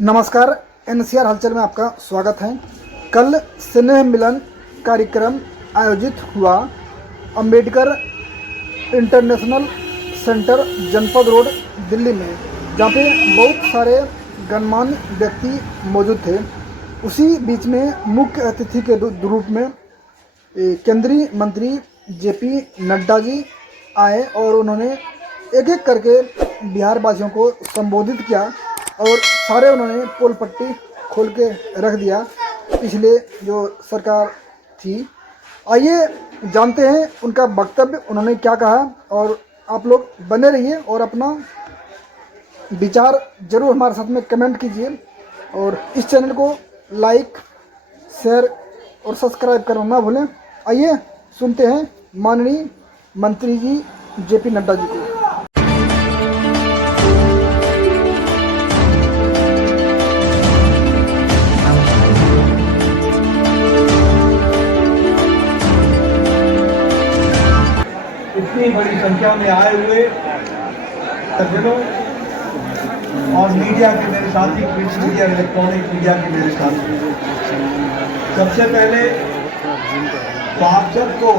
नमस्कार, एनसीआर हलचल में आपका स्वागत है। कल स्नेह मिलन कार्यक्रम आयोजित हुआ अंबेडकर इंटरनेशनल सेंटर, जनपद रोड, दिल्ली में, जहाँ पे बहुत सारे गणमान्य व्यक्ति मौजूद थे। उसी बीच में मुख्य अतिथि के रूप में केंद्रीय मंत्री जेपी नड्डा जी आए और उन्होंने एक एक करके बिहार वासियों को संबोधित किया और सारे उन्होंने पोल पट्टी खोल के रख दिया पिछले जो सरकार थी। आइए जानते हैं उनका वक्तव्य, उन्होंने क्या कहा, और आप लोग बने रहिए और अपना विचार जरूर हमारे साथ में कमेंट कीजिए और इस चैनल को लाइक, शेयर और सब्सक्राइब करना ना भूलें। आइए सुनते हैं माननीय मंत्री जी जेपी नड्डा जी को। इतनी बड़ी संख्या में आए हुए सज्जनों और मीडिया के मेरे साथी, प्रिंट मीडिया, इलेक्ट्रॉनिक मीडिया के मेरे साथी, सबसे पहले तो आप सबको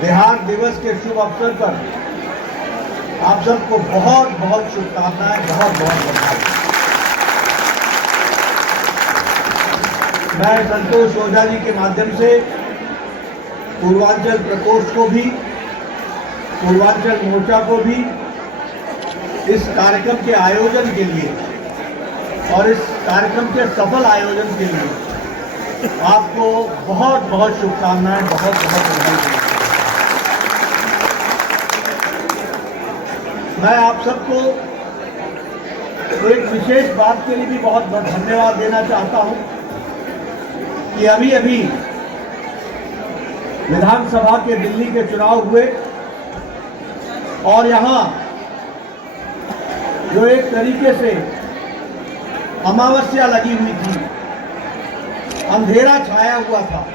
बिहार दिवस के शुभ अवसर पर आप सबको बहुत बहुत शुभकामनाएं, बहुत बहुत बधाई। मैं संतोष ओझा जी के माध्यम से पूर्वांचल प्रकोष्ठ को भी, पूर्वांचल मोर्चा को भी इस कार्यक्रम के आयोजन के लिए और इस कार्यक्रम के सफल आयोजन के लिए आपको बहुत बहुत शुभकामनाएं, बहुत बहुत बधाई। मैं आप सबको एक विशेष बात के लिए भी बहुत बहुत धन्यवाद देना चाहता हूं कि अभी अभी विधानसभा के दिल्ली के चुनाव हुए और यहाँ जो एक तरीके से अमावस्या लगी हुई थी, अंधेरा छाया हुआ था,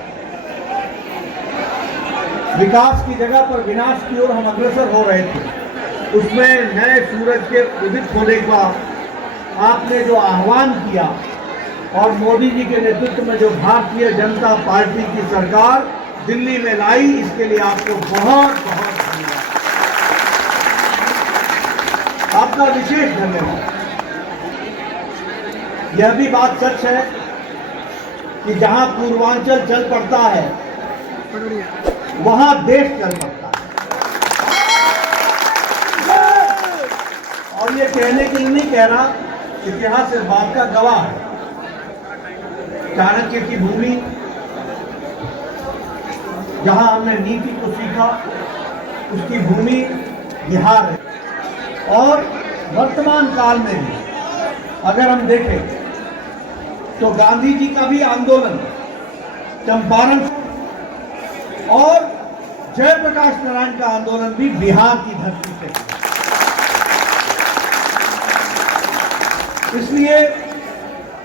विकास की जगह पर विनाश की ओर हम अग्रसर हो रहे थे, उसमें नए सूरज के उदित होने का आपने जो आह्वान किया और मोदी जी के नेतृत्व में जो भारतीय जनता पार्टी की सरकार दिल्ली में लाई, इसके लिए आपको बहुत बहुत धन्यवाद, आपका विशेष धन्यवाद। यह भी बात सच है कि जहां पूर्वांचल चल पड़ता है वहां देश चल पड़ता है। और ये कहने के लिए नहीं कह रहा, इतिहास इस बात का गवाह है। चाणक्य की भूमि जहां हमने नीति को सीखा, उसकी भूमि बिहार है। और वर्तमान काल में भी अगर हम देखें तो गांधी जी का भी आंदोलन, चंपारण और जयप्रकाश नारायण का आंदोलन भी बिहार की धरती से है। इसलिए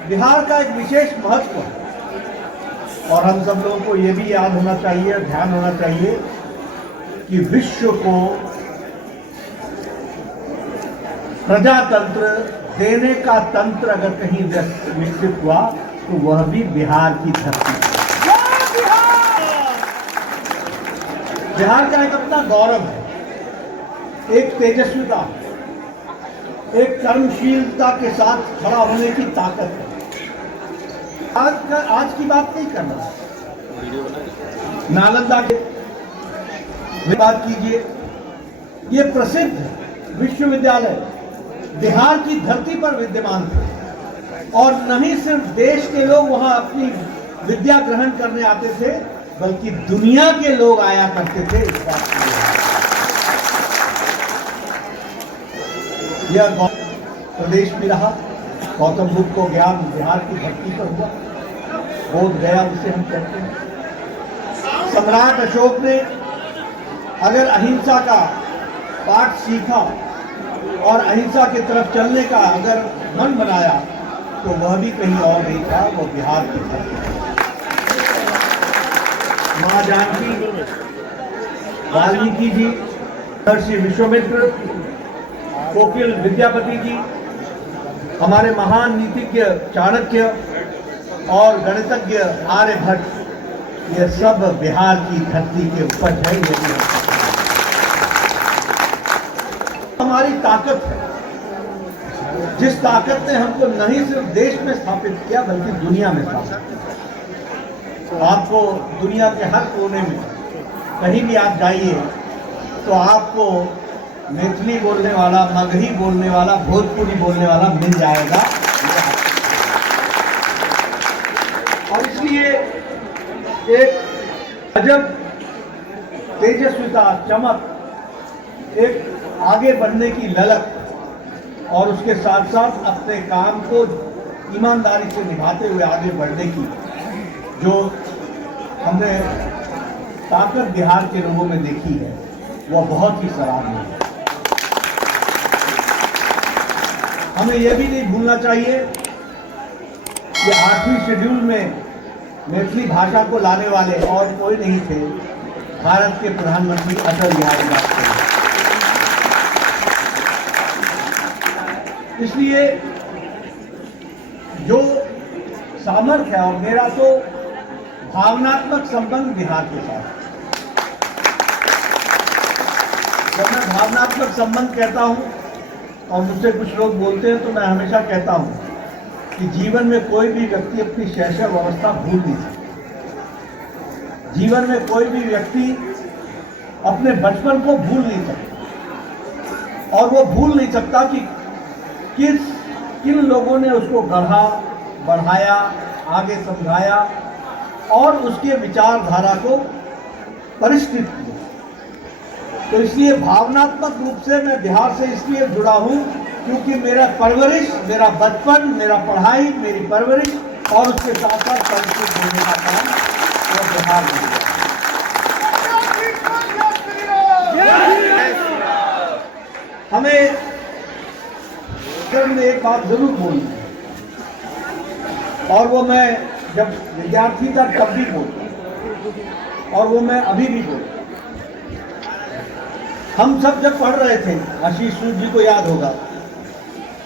बिहार का एक विशेष महत्व है और हम सब लोगों को यह भी याद होना चाहिए, ध्यान होना चाहिए कि विश्व को प्रजातंत्र देने का तंत्र अगर कहीं विकसित हुआ तो वह भी बिहार की धरती है। बिहार का एक अपना गौरव है, एक तेजस्विता, एक कर्मशीलता के साथ खड़ा होने की ताकत है। आज की बात नहीं करना, नालंदा के बात कीजिए, ये प्रसिद्ध विश्वविद्यालय बिहार की धरती पर विद्यमान थे और नहीं सिर्फ देश के लोग वहां अपनी विद्या ग्रहण करने आते थे, बल्कि दुनिया के लोग आया करते थे। इस बात के लिए यह प्रदेश में रहा। गौतम बुद्ध को ज्ञान बिहार की धरती पर हुआ, बोध गया उसे हम कहते हैं। सम्राट अशोक ने अगर अहिंसा का पाठ सीखा और अहिंसा की तरफ चलने का अगर मन बनाया तो वह भी कहीं और नहीं था, वो बिहार की धरती। मां जानकी, वाल्मीकि जी, महर्षि विश्वामित्र, कोकिल विद्यापति जी, हमारे महान नीतिज्ञ चाणक्य और गणितज्ञ आर्यभट्ट, ये सब बिहार की धरती के उपज है। ये हमारी ताकत है, जिस ताकत ने हमको नहीं सिर्फ देश में स्थापित किया बल्कि दुनिया में स्थापित किया। आपको दुनिया के हर कोने में कहीं भी आप जाइए तो आपको मैथिली बोलने वाला, मगही बोलने वाला, भोजपुरी बोलने वाला मिल जाएगा। और इसलिए एक अजब तेजस्विता, चमक, एक आगे बढ़ने की ललक और उसके साथ साथ अपने काम को ईमानदारी से निभाते हुए आगे बढ़ने की जो हमने ताकत बिहार के लोगों में देखी है, वह बहुत ही सराहनीय है। हमें यह भी नहीं भूलना चाहिए कि 8वीं शेड्यूल में मैथिली भाषा को लाने वाले और कोई नहीं थे, भारत के प्रधानमंत्री अटल बिहारी वाजपेयी। इसलिए जो सामर्थ्य है, और मेरा तो भावनात्मक संबंध बिहार के साथ, जब मैं भावनात्मक संबंध कहता हूं और मुझसे कुछ लोग बोलते हैं तो मैं हमेशा कहता हूं कि जीवन में कोई भी व्यक्ति अपनी शैशव अवस्था भूल नहीं सकता। जीवन में कोई भी व्यक्ति अपने बचपन को भूल नहीं सकता, और वो भूल नहीं सकता कि किन लोगों ने उसको गढ़ा, बढ़ाया, आगे समझाया और उसके विचारधारा को परिष्कृत किया। तो इसलिए भावनात्मक रूप से मैं बिहार से इसलिए जुड़ा हूं क्योंकि मेरा परवरिश, मेरा बचपन, मेरा पढ़ाई, मेरी परवरिश और उसके साथ साथ परिष्कृत होने का काम वो बिहार में हुआ। हमें में एक बात जरूर बोलनी है, और वो मैं जब विद्यार्थी था तब भी बोलता और वो मैं अभी भी बोलता। हम सब जब पढ़ रहे थे, आशीष सूद जी को याद होगा,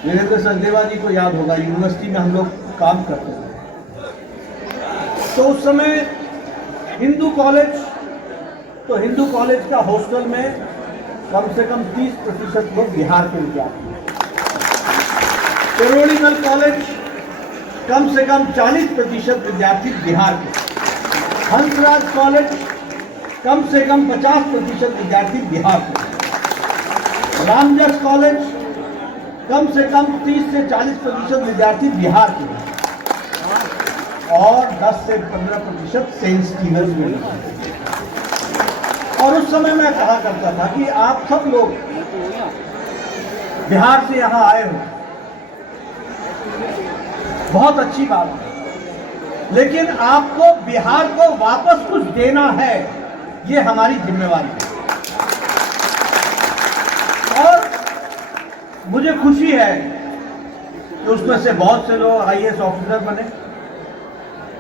वीरेंद्र सचदेवा जी को याद होगा, यूनिवर्सिटी में हम लोग काम करते थे, तो उस समय हिंदू कॉलेज, तो हिंदू कॉलेज का हॉस्टल में कम से कम 30% लोग बिहार के विद्यार्थी, पेरोडिकल कॉलेज कम से कम 40% विद्यार्थी बिहार के, हंसराज कॉलेज कम से कम 50% विद्यार्थी बिहार के, रामजस कॉलेज कम से कम 30 से 40% विद्यार्थी बिहार के, और 10 से 15% सेंट स्टीवंस में। और उस समय मैं कहा करता था कि आप सब लोग बिहार से यहां आए हो, बहुत अच्छी बात है, लेकिन आपको बिहार को वापस कुछ देना है, ये हमारी जिम्मेवारी है। और मुझे खुशी है कि उसमें से बहुत से लोग IAS ऑफिसर बने,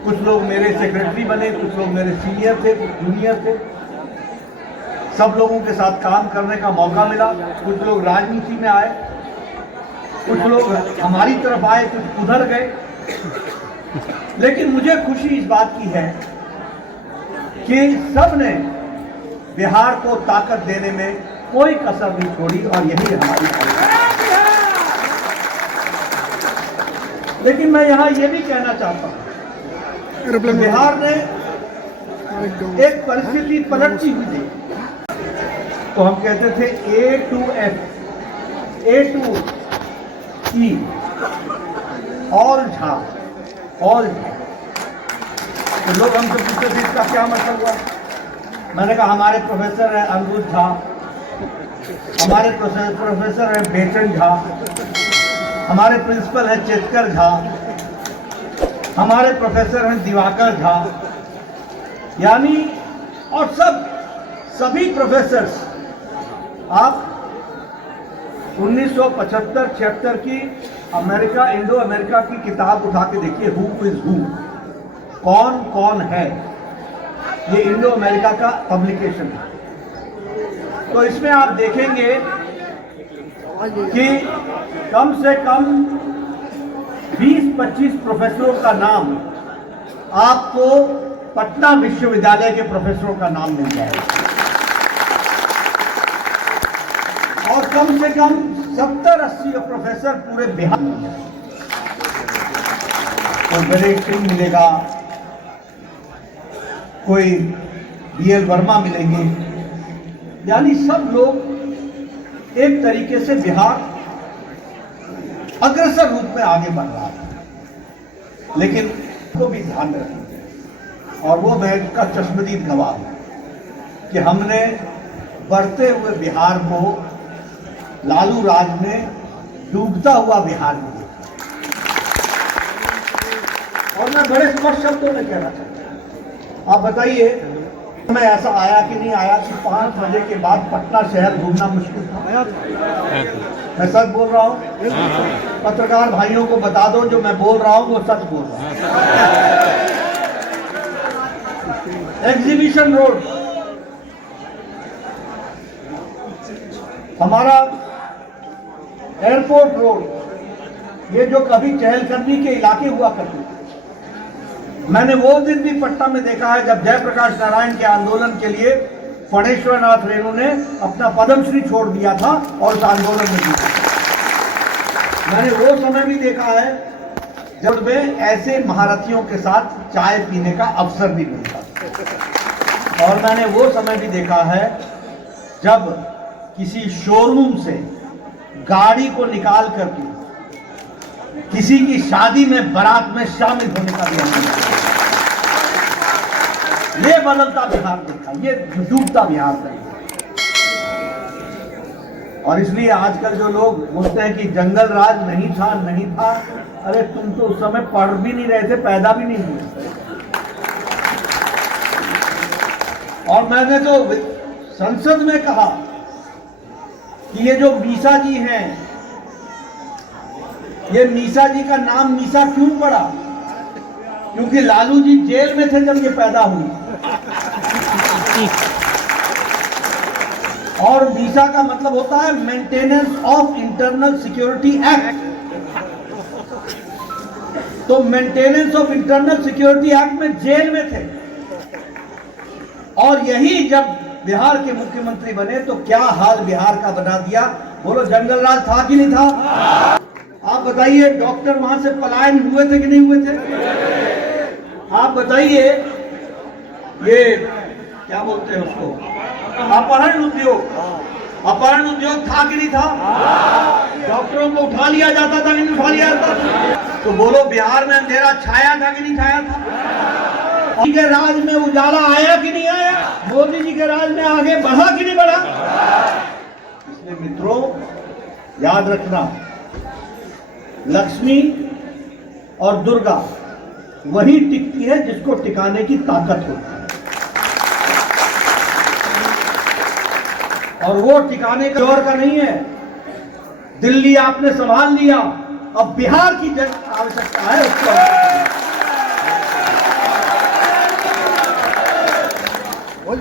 कुछ लोग मेरे सेक्रेटरी बने, कुछ लोग मेरे सीनियर थे, कुछ जूनियर थे, सब लोगों के साथ काम करने का मौका मिला। कुछ लोग राजनीति में आए, कुछ लोग हमारी तरफ आए, कुछ उधर गए, लेकिन मुझे खुशी इस बात की है कि सब ने बिहार को ताकत देने में कोई कसर नहीं छोड़ी, और यही हमारी है। लेकिन मैं यहां यह भी कहना चाहता हूं कि बिहार ने एक परिस्थिति पलटती हुई थी, तो हम कहते थे A to F, A to E, और झा, और झा। तो लोग हमसे पूछते थे इसका क्या मतलब हुआ। मैंने कहा हमारे प्रोफेसर हैं अंकुश झा, हमारे प्रोफेसर हैं बेचन झा, हमारे प्रिंसिपल हैं चेतकर झा, हमारे प्रोफेसर हैं दिवाकर झा, यानी और सभी प्रोफेसर्स। आप 1975-76 की अमेरिका, इंडो अमेरिका की किताब उठा के देखिए, हु इज हु, कौन कौन है। ये इंडो अमेरिका का पब्लिकेशन है। तो इसमें आप देखेंगे कि कम से कम 20-25 प्रोफेसरों का नाम आपको पटना विश्वविद्यालय के प्रोफेसरों का नाम मिल जाएगा और कम से कम 70-80 प्रोफेसर पूरे बिहार में हैं। कोई गणेश सिंह मिलेगा, कोई BL वर्मा मिलेंगे, यानी सब लोग एक तरीके से बिहार अग्रसर रूप में आगे बढ़ रहा है। लेकिन को भी ध्यान रखें और वो मैं इसका चश्मदीद गवाह हूं कि हमने बढ़ते हुए बिहार को लालू राज में डूबता हुआ बिहार में देखा और मैं बड़े स्पष्ट शब्दों में कहना चाहता हूं। आप बताइए मैं ऐसा आया कि नहीं आया कि 5 बजे के बाद पटना शहर घूमना मुश्किल था? मैं सच बोल रहा हूँ। पत्रकार भाइयों को बता दो जो मैं बोल रहा हूँ वो सच बोल रहा हूँ। एग्जीबिशन रोड हमारा, एयरपोर्ट रोड, ये जो कभी चहलकदमी के इलाके हुआ करते थे, मैंने वो दिन भी पटना में देखा है जब जयप्रकाश नारायण के आंदोलन के लिए फणेश्वर नाथ रेणु ने अपना पद्मश्री छोड़ दिया था और उस आंदोलन में जीता। मैंने वो समय भी देखा है जब वे ऐसे महारथियों के साथ चाय पीने का अवसर भी मिलता और मैंने वो समय भी देखा है जब किसी शोरूम से गाड़ी को निकाल करके किसी की शादी में बारात में शामिल होने का भी ये बदलता बिहार देखा, ये डूबता बिहार देखा। और इसलिए आजकल जो लोग बोलते हैं कि जंगल राज नहीं था, अरे तुम तो उस समय पढ़ भी नहीं रहे थे, पैदा भी नहीं हुए। और मैंने तो संसद में कहा कि ये जो मीसा जी हैं, ये मीसा जी का नाम मीसा क्यों पड़ा? क्योंकि लालू जी जेल में थे जब ये पैदा हुई। और मीसा का मतलब होता है maintenance of internal security act. तो maintenance of internal security act में जेल में थे और यही जब बिहार के मुख्यमंत्री बने तो क्या हाल बिहार का बना दिया। बोलो जंगल राज था कि नहीं था? आप बताइए डॉक्टर वहां से पलायन हुए थे कि नहीं हुए थे? आप बताइए ये क्या बोलते हैं उसको, अपहरण उद्योग था कि नहीं था? डॉक्टरों को उठा लिया जाता था कि नहीं उठा लिया जाता? तो बोलो बिहार में अंधेरा छाया था कि नहीं छाया था? मोदी के राज में उजाला आया कि नहीं आया? मोदी जी के राज में आगे बढ़ा कि नहीं बढ़ा? इसलिए मित्रों याद रखना, लक्ष्मी और दुर्गा वही टिकती है जिसको टिकाने की ताकत होती है और वो टिकाने का जोर का नहीं है। दिल्ली आपने संभाल लिया, अब बिहार की आवश्यकता है उसको।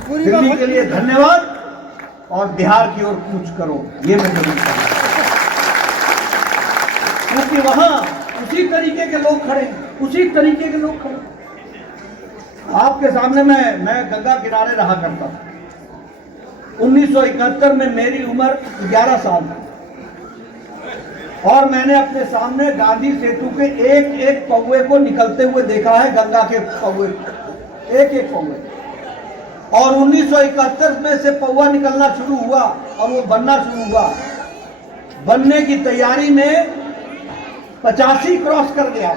दिल्ली के लिए धन्यवाद और बिहार की ओर कूच करो, ये मैं जरूर कहूंगा क्योंकि वहां उसी तरीके के लोग खड़े, उसी तरीके के लोग खड़े। आपके सामने मैं गंगा किनारे रहा करता था। 1971 में मेरी उम्र 11 साल थी और मैंने अपने सामने गांधी सेतु के एक एक पौवे को निकलते हुए देखा है, गंगा के पौवे, एक एक पौवे। और 1971 में से पौवा निकलना शुरू हुआ और वो बनना शुरू हुआ। बनने की तैयारी में 85 क्रॉस कर गया,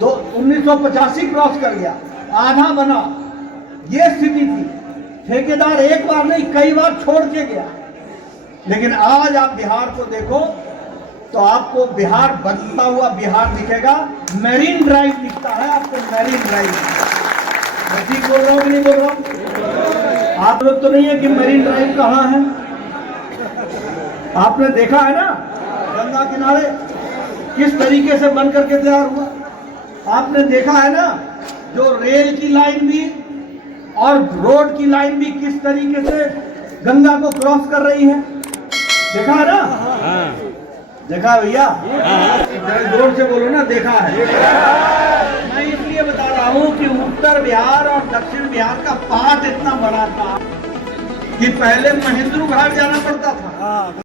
1985 क्रॉस कर गया, आधा बना, ये स्थिति थी। ठेकेदार एक बार नहीं कई बार छोड़ के गया। लेकिन आज आप बिहार को देखो तो आपको बिहार बनता हुआ बिहार दिखेगा। मैरीन ड्राइव दिखता है आपको, मैरीन ड्राइव। मैं ठीक बोल रहा हूँ कि नहीं बोल रहा हूँ? आप लोग तो नहीं है कि मैरीन ड्राइव कहाँ है? आपने देखा है ना गंगा किनारे किस तरीके से बन करके तैयार हुआ। आपने देखा है ना जो रेल की लाइन भी और रोड की लाइन भी किस तरीके से गंगा को क्रॉस कर रही है। देखा है ना? देखा भैया? जोर से बोलो ना, देखा है। मैं इसलिए बता रहा हूँ कि उत्तर बिहार और दक्षिण बिहार का पाठ इतना बड़ा था कि पहले महेंद्र घाट जाना पड़ता था।